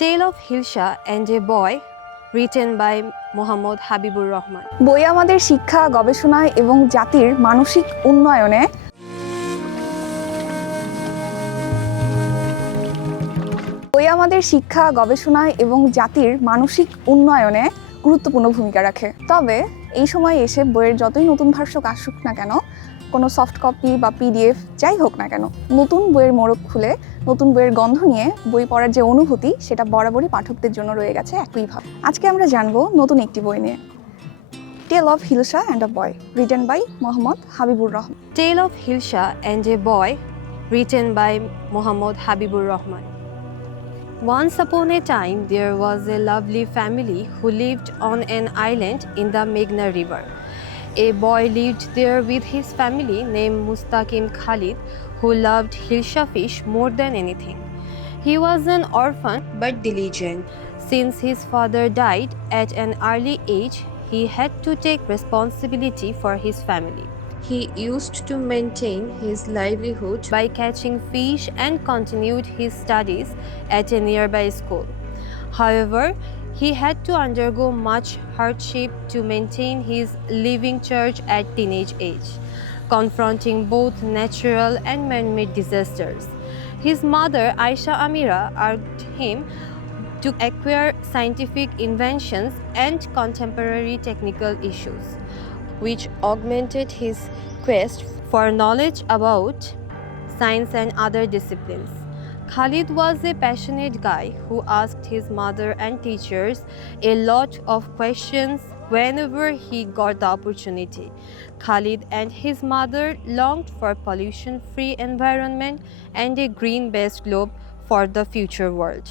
Tale of Hilsha and a Boy, written by Mohammad Habibur Rahman. বই আমাদের শিক্ষা, গবেষণায় এবং জাতির মানসিক উন্নয়নে গুরুত্বপূর্ণ ভূমিকা রাখে। তবে এই সময় এসে বইয়ের যতই নতুন ভাষ্য আসুক না কেন, কোনো সফট কপি বা পিডিএফ যাই হোক না কেন, নতুন বইয়ের মোড়ক খুলে নতুন বইয়ের গন্ধ নিয়ে বই পড়ার যে অনুভূতি, সেটা বরাবরই পাঠকদের জন্য রয়ে গেছে একইভাবে। আজকে আমরা জানবো নতুন একটি বই নিয়ে, tale of hilsa and a boy, written by Mohammad Habibur Rahman. Tale of Hilsha and a Boy, written by Mohammad Habibur Rahman. Once upon a time, there was a lovely family who lived on an island in the Meghna River. A boy lived there with his family named Mustaqim Khalid, who loved Hilsha fish more than anything. He was an orphan but diligent. Since his father died at an early age, he had to take responsibility for his family. He used to maintain his livelihood by catching fish and continued his studies at a nearby school. However, he had to undergo much hardship to maintain his living church at teenage age, confronting both natural and man-made disasters. His mother, Aisha Amira, urged him to acquire scientific inventions and contemporary technical issues, which augmented his quest for knowledge about science and other disciplines. Khalid was a passionate guy who asked his mother and teachers a lot of questions whenever he got the opportunity. Khalid and his mother longed for pollution-free environment and a green-based globe for the future world.